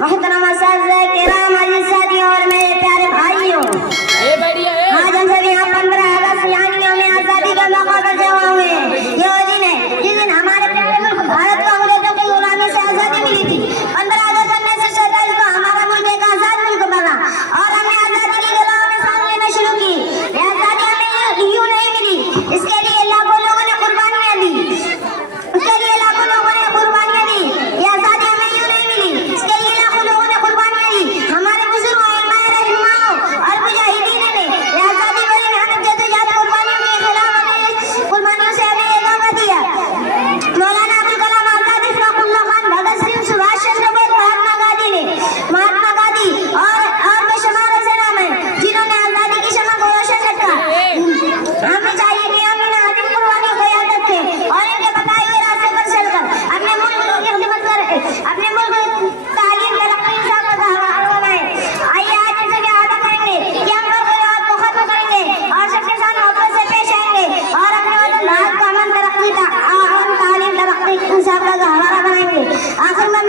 मोहतरम किराम अजीज साथियों और मेरे प्यारे भाइयों, आज हम सभी यहाँ 15 अगस्त यानी यौम आज़ादी का मौका पर जमा हुए हैं। ये वो दिन है जिस दिन हमारे प्यारे मुल्क भारत को अंग्रेजों की गुलामी से आजादी मिली थी। 15 अगस्त 1947 को हमारा मुल्क एक आजाद मुल्क बना और हमने आजादी की गलाओं में सांस लेना शुरू की। ये आजादी हमें यूं नहीं मिली, इसके लिए लाखों लोगों ने कुर्बानियां दी। इसके लिए लाखों लोगों ने कुर्बानियां दी। ये आजादी हमें यूं नहीं मिली, इसके लिए लाखों लोगों ने कुर्बानियां दी। हमारे बुजुर्गों और मुजाहिदीन ने ये आजादी बड़ी मेहनत जद्दोजहद कुर्बानियों के खिलाफ अपनी कुर्बानियों से हमें ये मौका दिया। मौलाना अबुल कलाम आजाद, इशफाकुल्लाह खान, भगत सिंह, सुभाष चंद्र बोस, महात्मा गांधी और बेशुमार ऐसे नाम हैं जिन्होंने आजादी की शमक को रोशन रखा। हमें चाहिए कि हम इन आजिम कुर्बानियों को याद रखें और इनके बताए हुए रास्ते पर चलकर अपने मुल्क की खिदमत करें, अपने मुल्क तालीम तरक्की इंसाफ का सहारा बनाएं। आइए आज इनसे क्या वादा करेंगे कि हम बग़ैरत को खत्म करेंगे और सबके साथ मोहब्बत से पेश आएंगे और अपने वतन भारत को अमन तरक्की तालीम तरक्की इंसाफ का सहारा बनाएंगे। आखिर में